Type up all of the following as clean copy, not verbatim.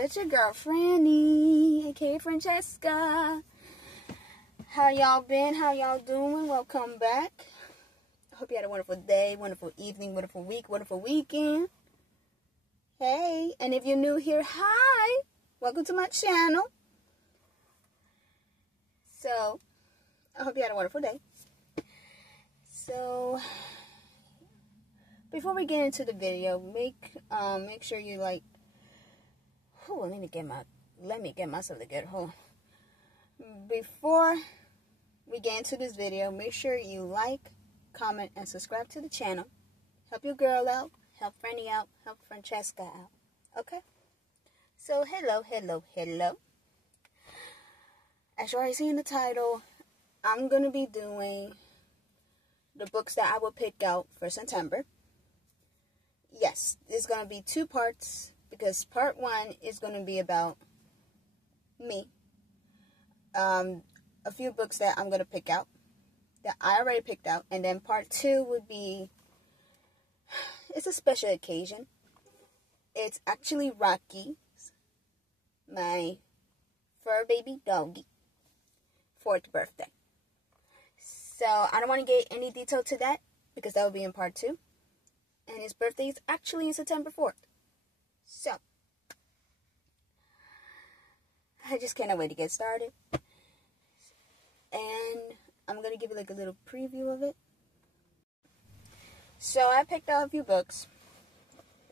it's your girl Franny, aka Francesca. How y'all been? How y'all doing? Welcome back. I hope you had a wonderful day, wonderful evening, wonderful week, wonderful weekend. Hey, and if you're new here, hi. Welcome to my channel. So, I hope you had a wonderful day. So, before we get into the video, make sure you like. Oh, let me get myself together. Hold on. Before we get into this video, make sure you like, comment, and subscribe to the channel. Help your girl out, help Franny out, help Francesca out. Okay? So, hello. As you already see in the title, I'm going to be doing the books that I will pick out for September. Yes, there's going to be 2 parts, because part 1 is going to be about me. A few books that I'm going to pick out, that I already picked out. And then part 2 would be, it's a special occasion. It's actually Rocky, my fur baby doggy, 4th birthday. So, I don't want to get any detail to that, because that will be in part 2. And his birthday is actually in September 4th. So, I just cannot wait to get started. And I'm going to give you like a little preview of it. So, I picked out a few books,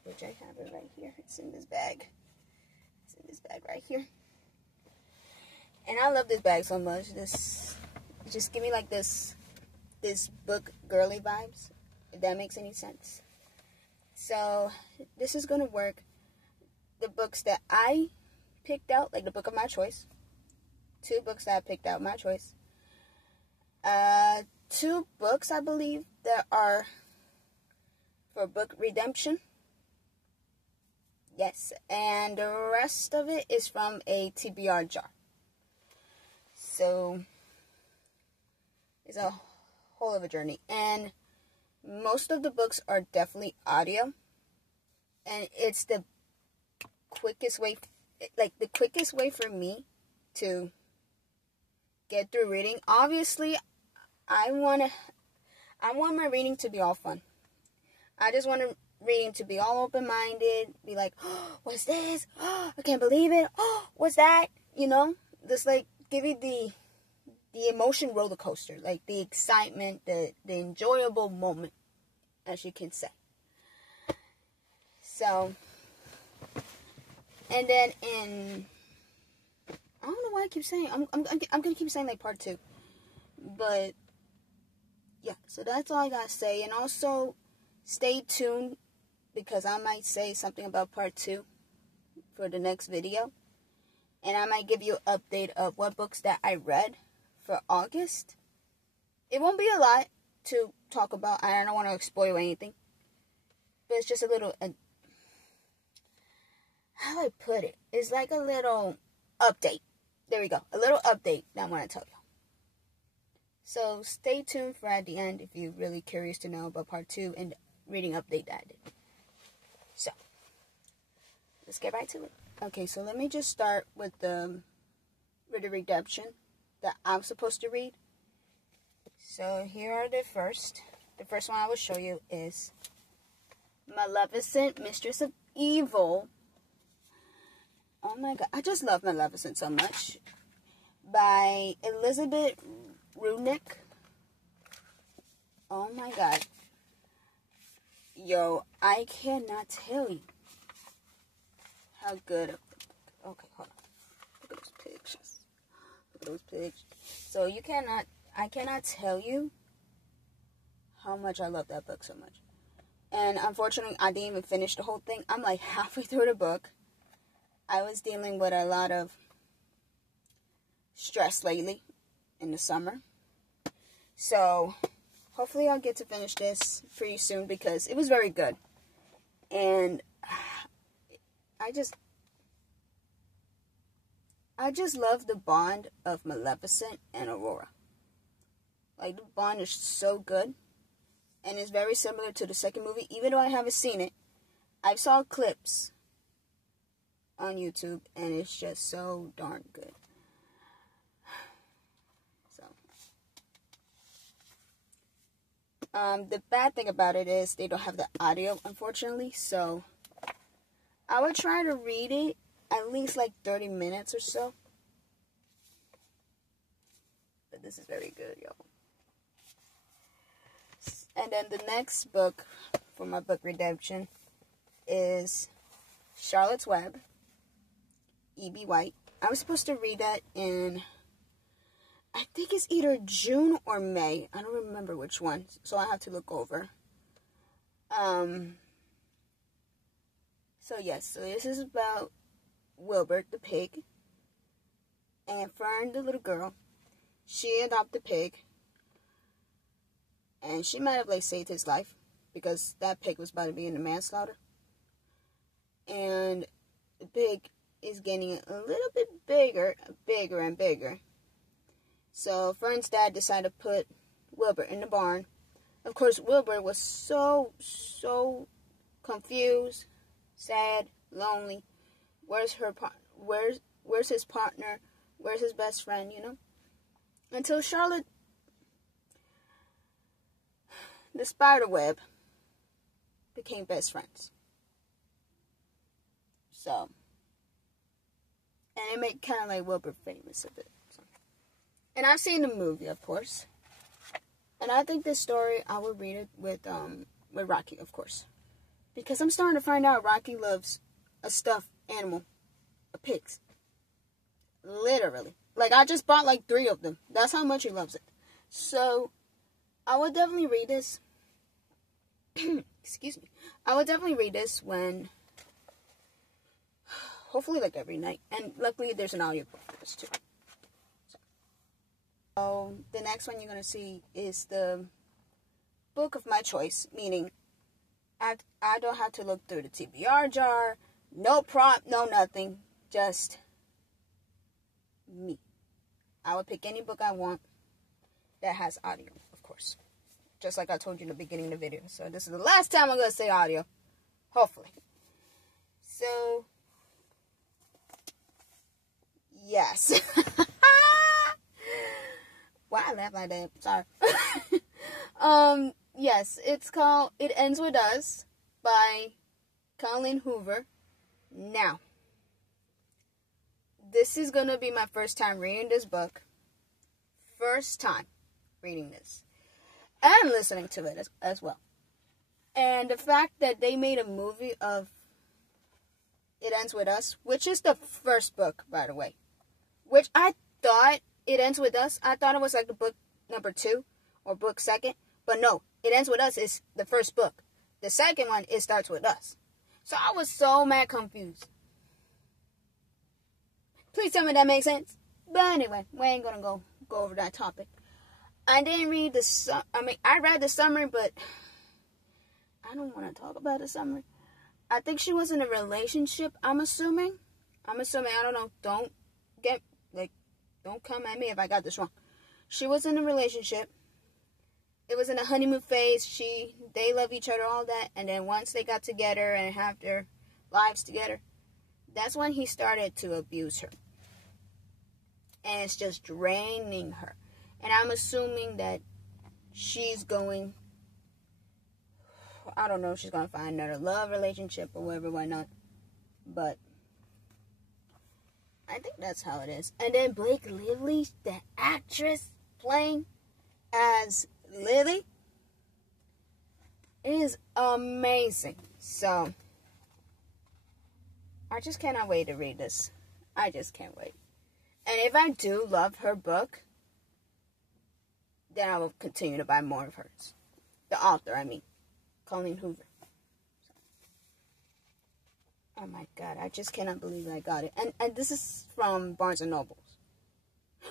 which I have it right here. It's in this bag. It's in this bag right here. And I love this bag so much. This just give me like this book girly vibes, if that makes any sense. So, this is going to work. The books that I picked out, like the book of my choice. 2 books that I picked out, my choice. 2 books, I believe, that are for book redemption. Yes, and the rest of it is from a TBR jar. So, it's a whole of a journey. And most of the books are definitely audio. And it's the quickest way, the quickest way for me to get through reading. Obviously, I want my reading to be all fun. I just want reading to be all open-minded, be like, oh, what's this? Oh, I can't believe it. Oh, what's that? You know, just like give you the emotion roller coaster, like the excitement, the enjoyable moment, as you can say. So, and then I don't know why I keep saying, I'm gonna keep saying like part 2, but yeah, so that's all I gotta say. And also, stay tuned, because I might say something about part 2 for the next video, and I might give you an update of what books that I read for August. It won't be a lot to talk about. I don't want to spoil anything, but it's just a little, how do I put it? It's like a little update. There we go. A little update that I want to tell you. So stay tuned for at the end if you're really curious to know about part 2 and reading update that I did. So, let's get right to it. Okay, so let me just start with the redemption that I'm supposed to read. So here are the first. The first one I will show you is Maleficent, Mistress of Evil. Oh my god, I just love Maleficent so much. By Elizabeth Rudnick. Oh my god. Yo, I cannot tell you how good of the book. Okay, hold on. Look at those pictures. Look at those pictures. So I cannot tell you how much I love that book so much. And unfortunately, I didn't even finish the whole thing. I'm like halfway through the book. I was dealing with a lot of stress lately in the summer. So, hopefully I'll get to finish this pretty soon, because it was very good. And I just love the bond of Maleficent and Aurora. Like, the bond is so good. And it's very similar to the second movie. Even though I haven't seen it, I saw clips on YouTube, and it's just so darn good. So, the bad thing about it is they don't have the audio, unfortunately, so I would try to read it at least like 30 minutes or so. But this is very good, y'all. And then the next book for my book redemption is Charlotte's Web, E.B. White. I was supposed to read that in, I think it's either June or May. I don't remember which one, so I have to look over. So yes, so this is about Wilbert the pig and Fern the little girl. She adopted the pig, and she might have like saved his life because that pig was about to be in the manslaughter. And the pig is getting a little bit bigger and bigger. So Fern's dad decided to put Wilbert in the barn. Of course, Wilbert was so confused, sad, lonely. Where's his partner? Where's his best friend, you know? Until Charlotte, the spider web, became best friends. So, and it made kind of like Wilbur famous a bit. So. And I've seen the movie, of course. And I think this story, I would read it with Rocky, of course. Because I'm starting to find out Rocky loves a stuffed animal, a pig. Literally. Like, I just bought like 3 of them. That's how much he loves it. So, I would definitely read this. Excuse me. I would definitely read this when, hopefully like every night. And luckily there's an audiobook for this too. So, the next one you're going to see is the book of my choice. Meaning, I don't have to look through the TBR jar. No prompt, no nothing. Just me. I would pick any book I want that has audio, of course. Just like I told you in the beginning of the video. So this is the last time I'm going to say audio. Hopefully. So, yes. Why I laugh like that? Sorry. Yes, it's called It Ends With Us by Colleen Hoover. Now, this is going to be my first time reading this book. First time reading this. And listening to it as well. And the fact that they made a movie of It Ends With Us, which is the first book, by the way. Which I thought It Ends With Us, I thought it was like the book number 2 or book 2nd. But no, It Ends With Us is the first book. The second one, It Starts With Us. So I was so mad confused. Please tell me that makes sense. But anyway, we ain't gonna go over that topic. I didn't read I read the summary, but I don't want to talk about the summary. I think she was in a relationship, I'm assuming. I don't know. Don't come at me if I got this wrong. She was in a relationship. It was in a honeymoon phase. They love each other, all that. And then once they got together and have their lives together, that's when he started to abuse her. And it's just draining her. And I'm assuming that she's going, I don't know if she's going to find another love relationship or whatever, why not. But I think that's how it is. And then Blake Lively, the actress playing as Lily, is amazing. So, I just cannot wait to read this. I just can't wait. And if I do love her book, then I will continue to buy more of hers. The author, Colleen Hoover. Oh my God, I just cannot believe I got it. And this is from Barnes & Nobles.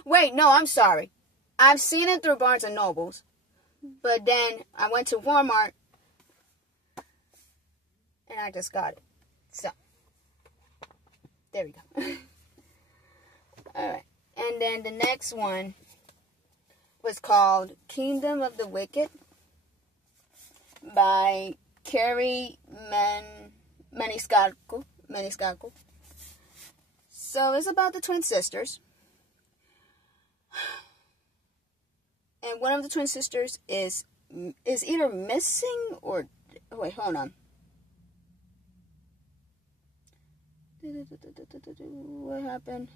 Wait, no, I'm sorry. I've seen it through Barnes & Nobles. But then I went to Walmart. And I just got it. So, there we go. Alright. And then the next one was called Kingdom of the Wicked by Kerri Maniscalco. So it's about the twin sisters. And one of the twin sisters is either missing or... Oh, wait, hold on. What happened?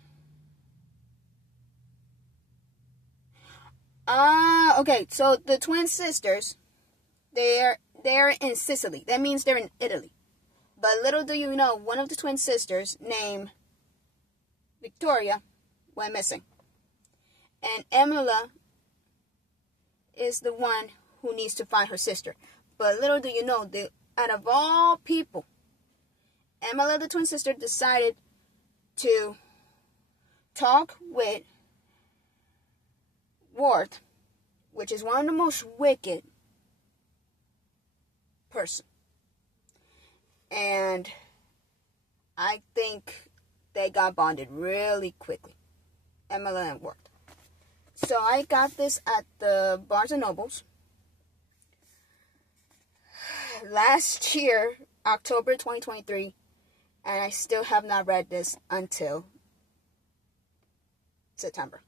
Okay, so the twin sisters, they're in Sicily. That means they're in Italy. But little do you know, one of the twin sisters, named Victoria, went missing. And Emilia is the one who needs to find her sister. But little do you know, out of all people, Emilia, the twin sister, decided to talk with Worth, which is one of the most wicked person. And I think they got bonded really quickly, Emilia and Worth. So I got this at the Barnes & Nobles last year, October 2023, and I still have not read this until September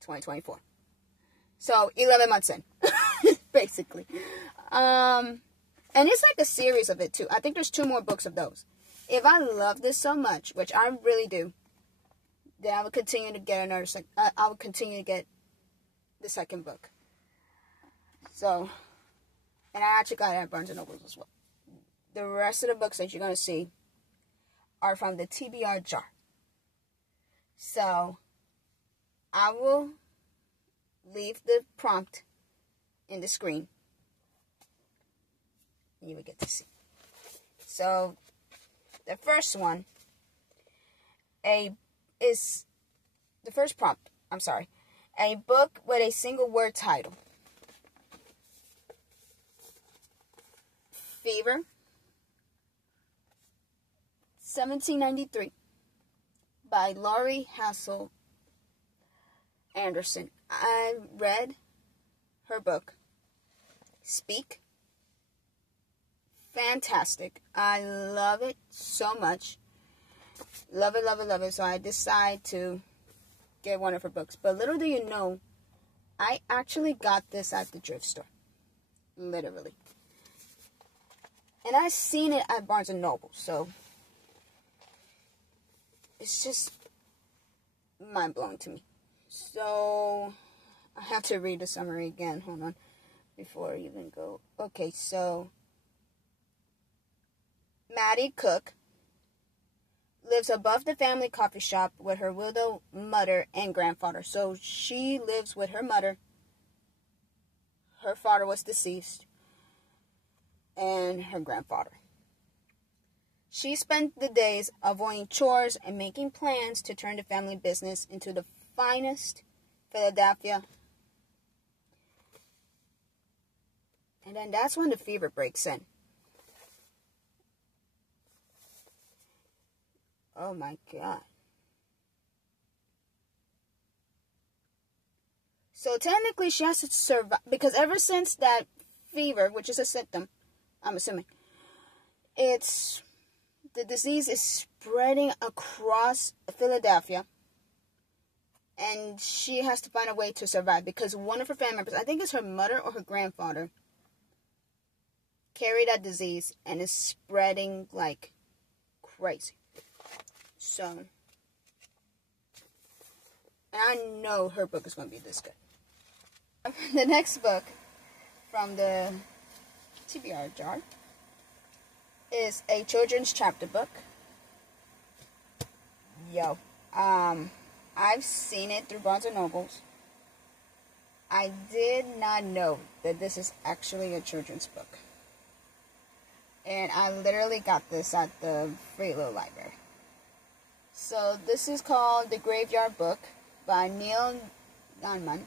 2024. So 11 months in, basically. And it's like a series of it too. I think there's 2 more books of those. If I love this so much, which I really do, then I will continue to get I will continue to get the second book. So, and I actually got it at Barnes & Nobles as well. The rest of the books that you're going to see are from the TBR jar. So, I will leave the prompt in the screen. And you will get to see. So, the first one is the first prompt. I'm sorry. A book with a single word title. Fever. 1793. By Laurie Halse Anderson. I read her book. Speak. Fantastic. I love it so much. Love it, love it, love it. So I decided to get one of her books. But little do you know, I actually got this at the thrift store. Literally. And I seen it at Barnes & Noble. So it's just mind-blowing to me. So I have to read the summary again. Hold on. Before I even go. Okay, so Maddie Cook lives above the family coffee shop with her widowed mother and grandfather. So she lives with her mother. Her father was deceased. And her grandfather. She spent the days avoiding chores and making plans to turn the family business into the finest Philadelphia. And then that's when the fever breaks in. Oh my God. So technically she has to survive, because ever since that fever, which is a symptom, I'm assuming, the disease is spreading across Philadelphia, and she has to find a way to survive, because one of her family members, I think it's her mother or her grandfather, carried that disease and is spreading like crazy. So, and I know her book is going to be this good. The next book from the TBR jar is a children's chapter book. Yo, I've seen it through Barnes & Nobles. I did not know that this is actually a children's book. And I literally got this at the Free Little Library. So this is called The Graveyard Book by Neil Gaiman.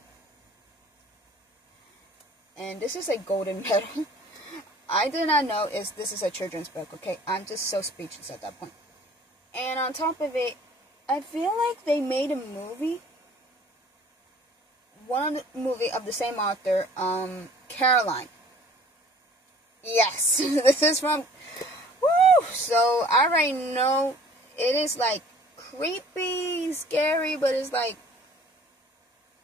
And this is a golden medal. I did not know this is a children's book, okay? I'm just so speechless at that point. And on top of it, I feel like they made a movie. One movie of the same author, Caroline. Yes, this is from... Woo! So I already know it is like creepy, scary, but it's like,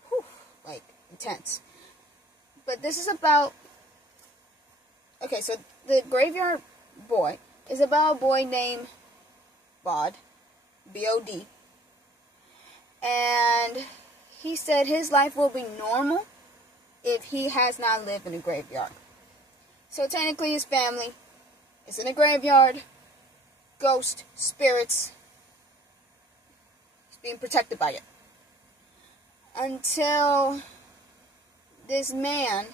whew, like intense. But this is about, okay, so the Graveyard Boy is about a boy named Bod, B-O-D, and he said his life will be normal if he has not lived in a graveyard. So technically his family is in a graveyard, ghost, spirits, he's being protected by it. Until this man,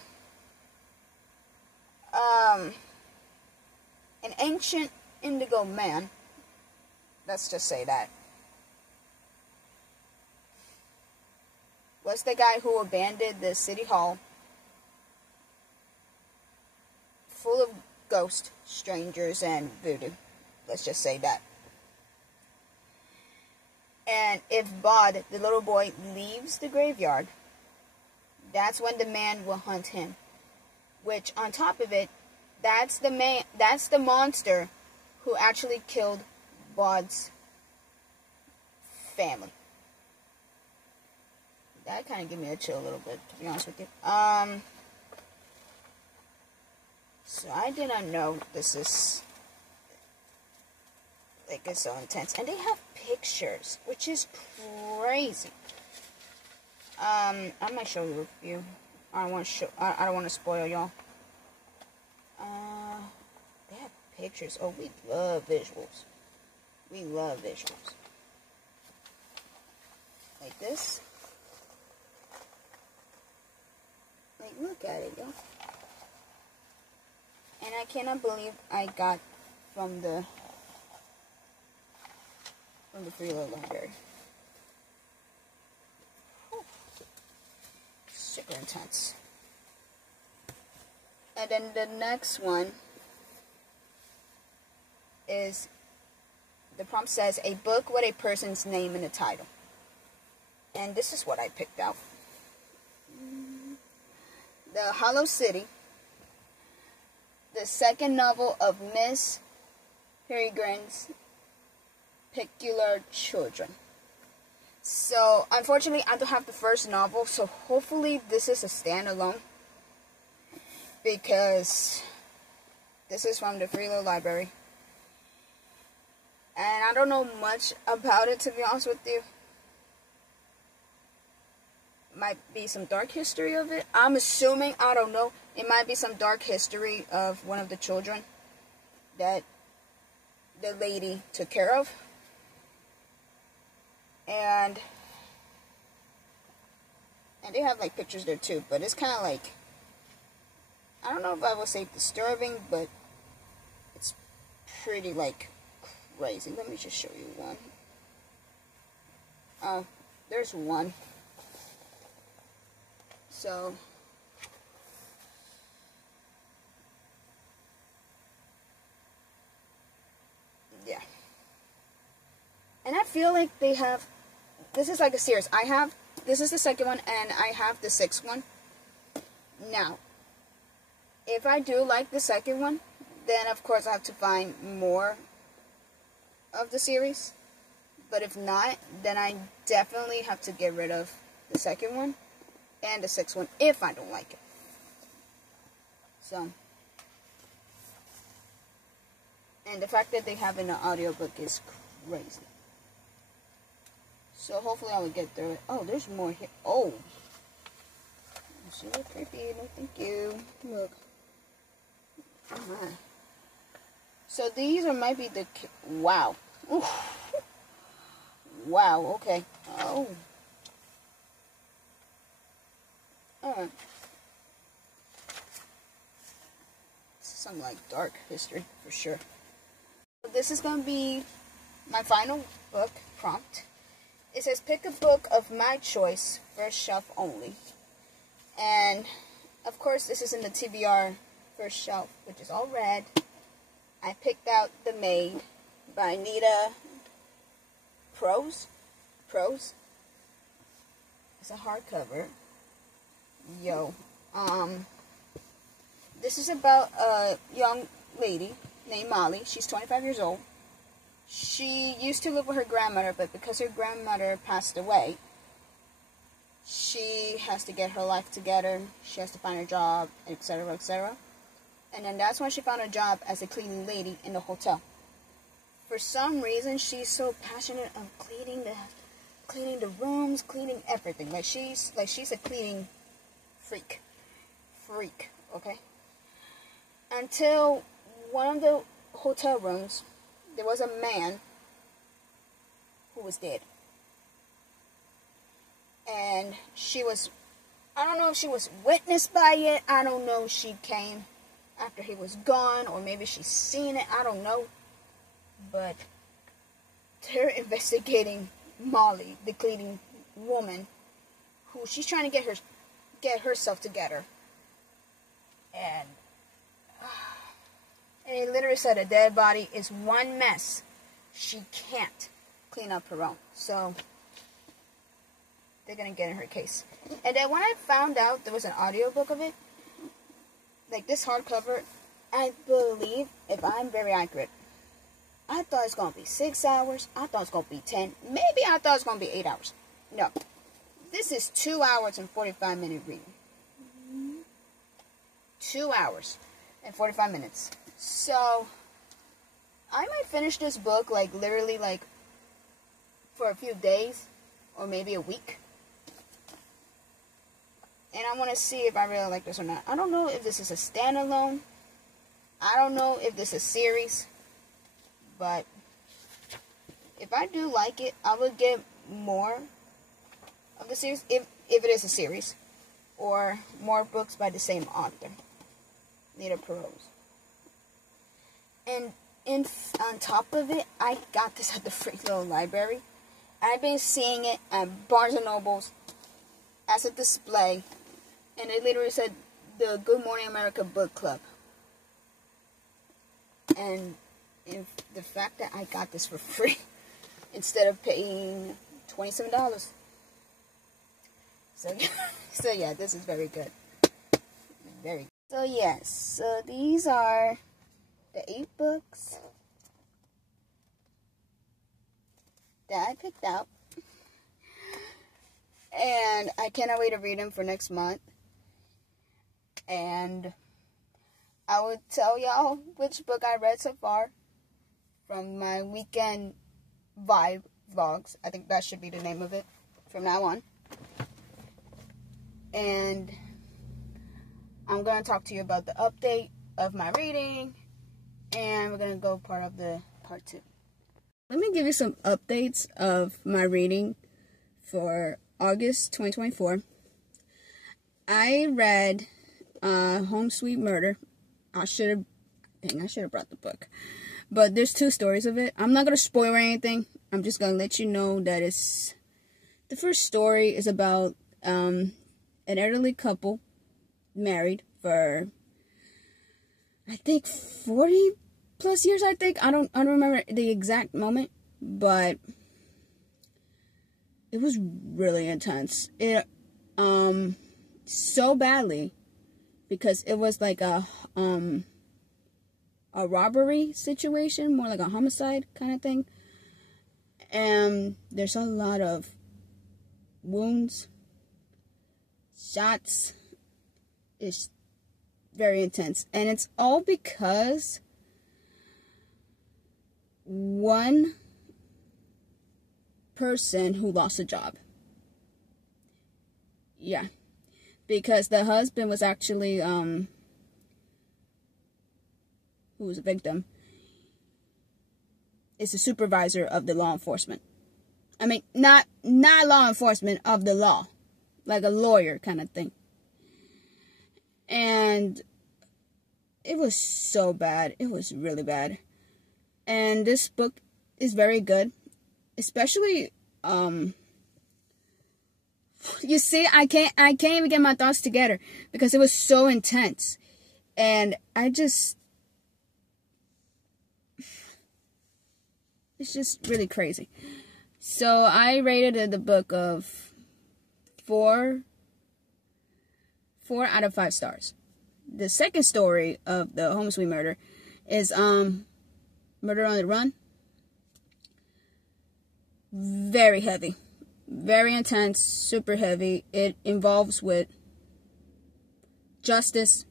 an ancient indigo man, let's just say that, was the guy who abandoned the city hall full of ghosts, strangers, and voodoo. Let's just say that. And if Bod, the little boy, leaves the graveyard, that's when the man will hunt him. Which, on top of it, that's the monster who actually killed Bod's family. That kind of gave me a chill a little bit, to be honest with you. So I did not know this is, like, it's so intense. And they have pictures, which is crazy. I might show you a few. I don't want to spoil y'all. They have pictures. Oh, we love visuals. We love visuals. Like this. Like, look at it, y'all. And I cannot believe I got from the freeload library. Whew. Super intense. And then the next one is, the prompt says, a book with a person's name in the title. And this is what I picked out. The Hollow City, the second novel of Miss Peregrine's Peculiar Children. So, unfortunately, I don't have the first novel, so hopefully this is a standalone, because this is from the freeload library. And I don't know much about it, to be honest with you. Might be some dark history of it. I'm assuming, I don't know, it might be some dark history of one of the children that the lady took care of. And they have like pictures there too, but it's kind of like, I don't know if I would say disturbing, but it's pretty like crazy. Let me just show you one. Oh, there's one. So, yeah. And I feel like they have, this is like a series. This is the second one, and I have the sixth one. Now, if I do like the second one, then of course I have to find more of the series. But if not, then I definitely have to get rid of the second one and the sixth one if I don't like it. So, and the fact that they have it in an audiobook is crazy. So hopefully I will get through it. Oh, there's more here. Oh, super creepy. No, thank you. Look. So these are might be the, wow. Oof. Wow. Okay. Oh. Alright. Some like dark history for sure. This is gonna be my final book prompt. It says, pick a book of my choice, first shelf only. And of course this is in the TBR first shelf, which is all red. I picked out The Maid by Nita. Prose. It's a hardcover. Yo. This is about a young lady named Molly. She's 25 years old. she used to live with her grandmother, but because her grandmother passed away, she has to get her life together. She has to find a job, etc., etc. And then that's when she found a job as a cleaning lady in the hotel. For some reason, she's so passionate of cleaning the rooms, cleaning everything. Like she's a cleaning freak, okay? Until one of the hotel rooms, there was a man who was dead. And I don't know if she was witnessed by it. I don't know if she came after he was gone, or maybe she's seen it. I don't know. But they're investigating Molly, the cleaning woman, who she's trying to get herself together. And it literally said a dead body is one mess. She can't clean up her own. So they're going to get in her case. And then when I found out there was an audiobook of it, like this hardcover, I believe, if I'm very accurate, I thought it's going to be 6 hours. I thought it's going to be 10. Maybe I thought it's going to be 8 hours. No. This is 2 hours and 45 minute reading. 2 hours and 45 minutes. So, I might finish this book, like, literally, like, for a few days, or maybe a week. And I want to see if I really like this or not. I don't know if this is a standalone. I don't know if this is a series. But, if I do like it, I would get more of the series, if it is a series. Or more books by the same author, Nita, Prose. And on top of it, I got this at the free little library. I've been seeing it at Barnes & Nobles as a display. And it literally said, the Good Morning America Book Club. And the fact that I got this for free, instead of paying $27. So yeah, this is very good. Very good. So yes, so these are the 8 books that I picked out. And I cannot wait to read them for next month. And I would tell y'all which book I read so far from my weekend vibe vlogs. I think that should be the name of it from now on. And I'm going to talk to you about the update of my reading. And we're going to go part 2. Let me give you some updates of my reading for August 2024. I read Home Sweet Murder. I should have brought the book. But there's 2 stories of it. I'm not going to spoil anything. I'm just going to let you know that the first story is about an elderly couple married for, I think, 40 plus years, I think. I don't remember the exact moment, but it was really intense. It so badly because it was like a robbery situation, more like a homicide kind of thing. And there's a lot of wounds, shots. It's very intense. And it's all because one person who lost a job. Yeah. Because the husband was actually, who was a victim, is the supervisor of the law enforcement. I mean, not law enforcement, of the law. Like a lawyer kind of thing. And it was so bad. It was really bad. And this book is very good. Especially, you see, I can't even get my thoughts together because it was so intense. And it's just really crazy. So I rated the book of 4 out of 5 stars. The second story of the Home Sweet Murder is Murder on the Run. very heavy. Very intense, super heavy. It involves with justice,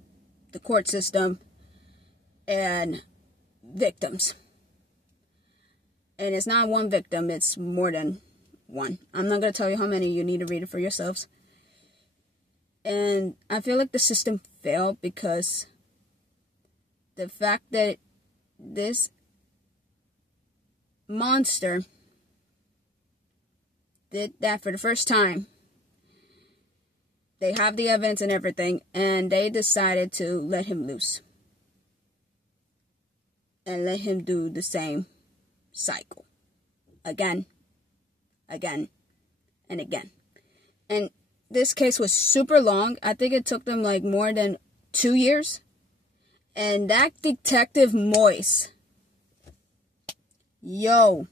the court system, and victims. And it's not one victim, it's more than one. I'm not going to tell you how many. You need to read it for yourselves. And I feel like the system failed because the fact that this monster did that for the first time. They have the evidence and everything, and they decided to let him loose. And let him do the same cycle. Again, and again. And this case was super long. I think it took them like more than 2 years. And that Detective Moyes, yo,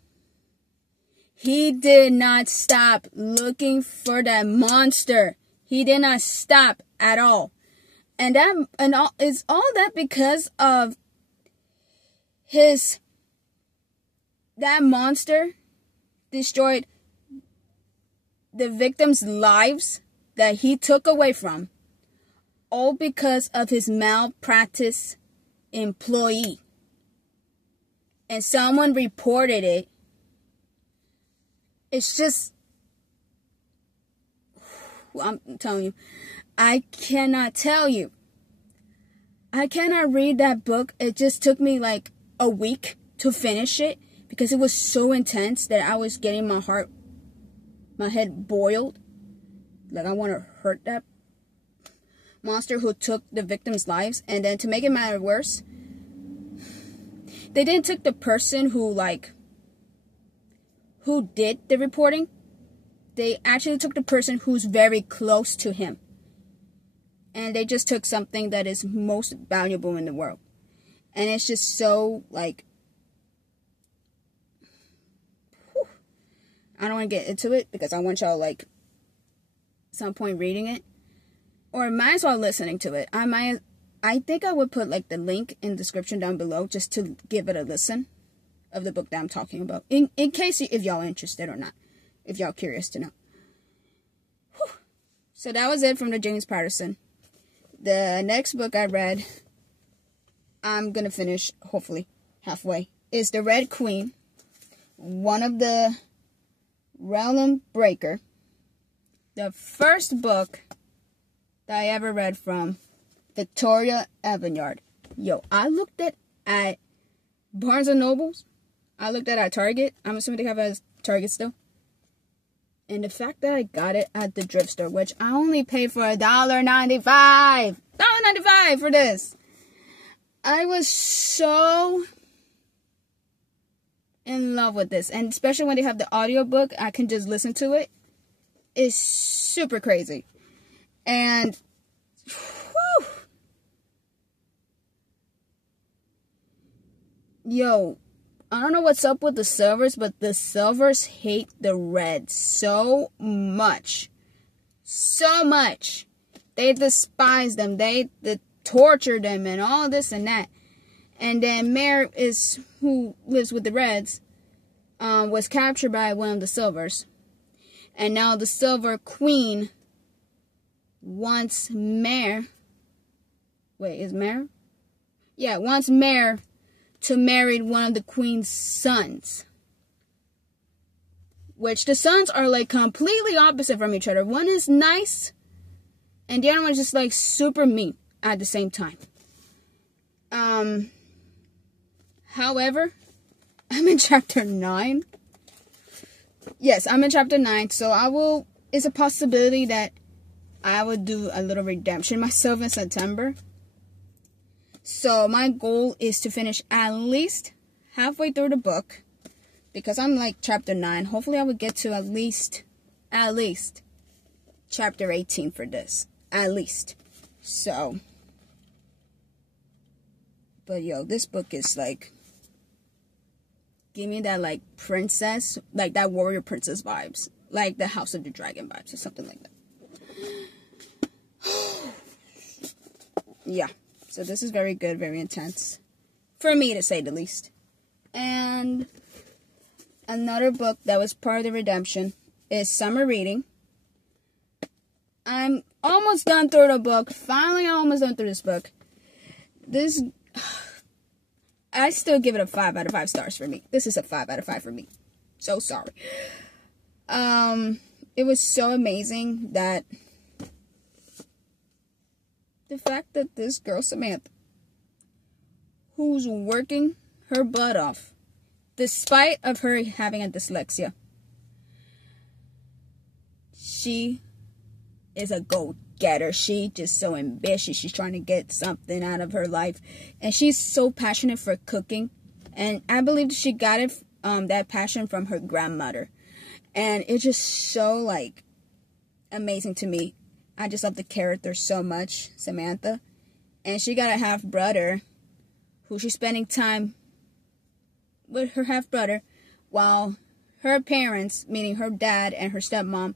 he did not stop looking for that monster. He did not stop at all. And is all that because of that monster destroyed the victims' lives that he took away from, all because of his malpractice employee. And someone reported it. It's just, I'm telling you, I cannot tell you. I cannot read that book. It just took me like a week to finish it because it was so intense that I was getting my head boiled. Like I want to hurt that monster who took the victims' lives. And then to make it matter worse, they didn't take the person who did the reporting. They actually took the person who's very close to him. And they just took something that is most valuable in the world. And it's just so, like, whew. I don't want to get into it because I want y'all, like, some point reading it. Or might as well listening to it. I think I would put, like, the link in the description down below just to give it a listen of the book that I'm talking about. In case if y'all are interested or not. If y'all curious to know. Whew. So that was it from the James Patterson. The next book I read, I'm going to finish, hopefully, halfway, is The Red Queen. One of the Realm Breaker. The first book that I ever read from Victoria Aveyards. Yo, I looked at Barnes & Nobles. I looked at Target. I'm assuming they have it at Target still. And the fact that I got it at the thrift store, which I only paid for $1.95. $1.95 for this. I was so in love with this. And especially when they have the audiobook, I can just listen to it. It's super crazy. And whew, yo, I don't know what's up with the Silvers, but the Silvers hate the Reds so much. So much. They despise them. They torture them and all this and that. And then Mare who lives with the Reds, was captured by one of the Silvers. And now the Silver Queen wants Mare. Wait, is Mare? Yeah, wants Mare to marry one of the Queen's sons. Which the sons are like completely opposite from each other. One is nice, and the other one is just like super mean at the same time. However, I'm in chapter 9. Yes, I'm in chapter 9, so it's a possibility that I would do a little redemption myself in September. So my goal is to finish at least halfway through the book. Because I'm like chapter 9. Hopefully I would get to at least chapter 18 for this. At least. So. But yo, this book is like, give me that like princess, like that warrior princess vibes. Like the House of the Dragon vibes or something like that. Yeah. So this is very good, very intense. For me, to say the least. And another book that was part of the redemption is Summer Reading. I'm almost done through the book. Finally, I'm almost done through this book. I still give it a 5 out of 5 stars for me. This is a 5 out of 5 for me. So sorry. It was so amazing that the fact that this girl, Samantha, who's working her butt off, despite of her having a dyslexia, she is a go-getter. She just so ambitious. She's trying to get something out of her life. And she's so passionate for cooking. And I believe she got it, that passion from her grandmother. And it's just so, like, amazing to me. I just love the character so much, Samantha. And she got a half-brother who she's spending time with her half-brother while her parents, meaning her dad and her stepmom,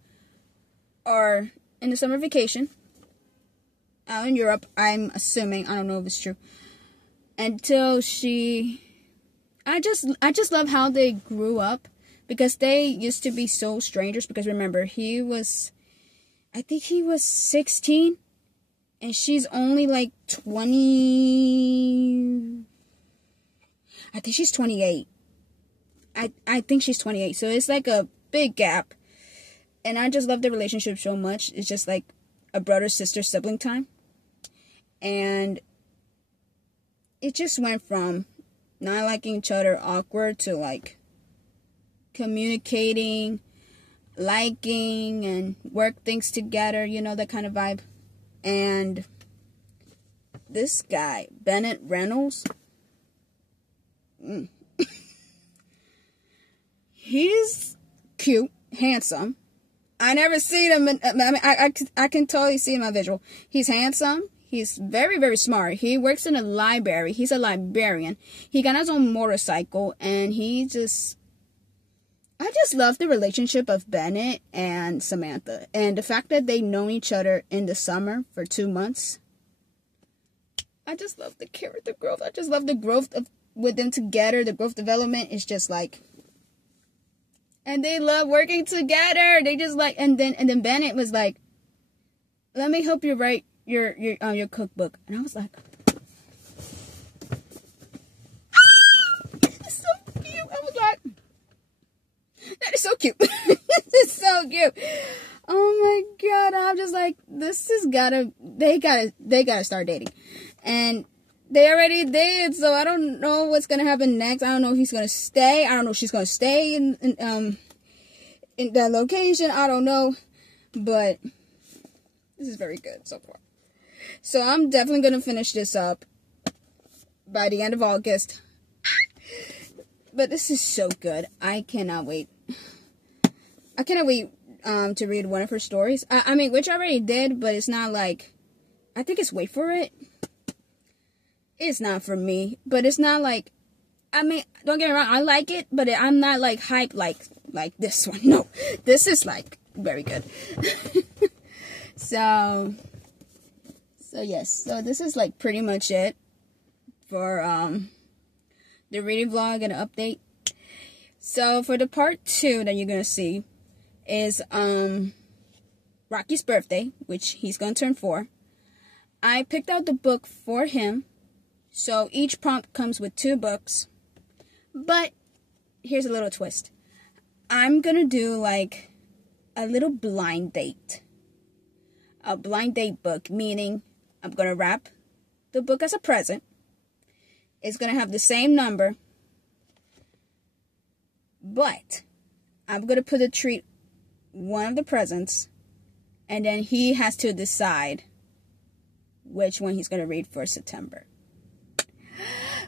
are in the summer vacation out in Europe. I'm assuming. I don't know if it's true. Until I just love how they grew up, because they used to be so strangers. Because remember, I think he was 16 and she's only like 20. I think she's 28. I think she's 28. So it's like a big gap. And I just love the relationship so much. It's just like a brother-sister sibling time. And it just went from not liking each other, awkward, to like communicating, liking, and work things together, you know, that kind of vibe. And this guy, Bennett Reynolds, he's cute, handsome. I never seen him. I can totally see him on visual. He's handsome. He's very, very smart. He works in a library. He's a librarian. He got his own motorcycle, and I just love the relationship of Bennett and Samantha. And the fact that they know each other in the summer for 2 months. I just love the character growth. I just love the growth with them together. The growth development is just like... And they love working together. They just like... And then Bennett was like, let me help you write your cookbook. And I was like... It's so cute. I was like... That is so cute. This is so cute. Oh my god. I'm just like, they gotta start dating. And they already did, so I don't know what's gonna happen next. I don't know if he's gonna stay. I don't know if she's gonna stay in that location. I don't know. But this is very good so far. So I'm definitely gonna finish this up by the end of August. But this is so good. I cannot wait. I cannot wait to read one of her stories. I mean, which I already did, but it's not like... I think it's Wait For It. It's not for me, but it's not like... I mean, don't get me wrong, I like it, but I'm not like hyped like this one. No, this is like very good. So yes, so this is like pretty much it for the reading vlog and update. So for the part 2 that you're gonna see is Rocky's birthday, which he's gonna turn 4. I picked out the book for him, so each prompt comes with 2 books. But here's a little twist. I'm gonna do like a little blind date. A blind date book, meaning I'm gonna wrap the book as a present. It's gonna have the same number, but I'm gonna put a treat one of the presents, and then he has to decide which one he's gonna read for September.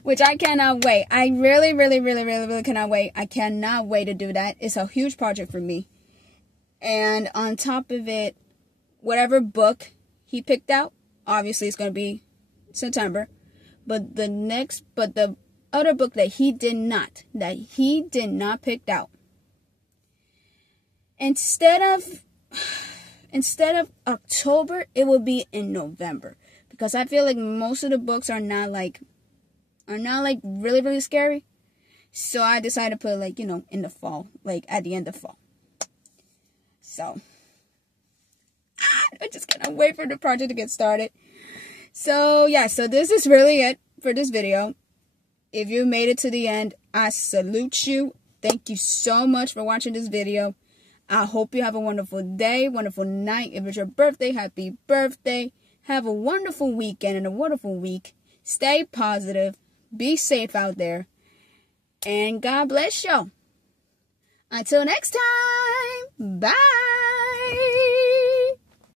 Which I cannot wait. I really cannot wait. I cannot wait to do that. It's a huge project for me. And on top of it, whatever book he picked out, obviously it's gonna be September. But the other book that he did not pick out, instead of October, it will be in November, because I feel like most of the books are not like really scary. So I decided to put it, like, you know, in the fall, like at the end of fall. So I just cannot wait for the project to get started. So yeah, so this is really it for this video. If you made it to the end, I salute you. Thank you so much for watching this video. I hope you have a wonderful day, wonderful night. If it's your birthday, happy birthday. Have a wonderful weekend and a wonderful week. Stay positive. Be safe out there. And God bless you. Until next time. Bye.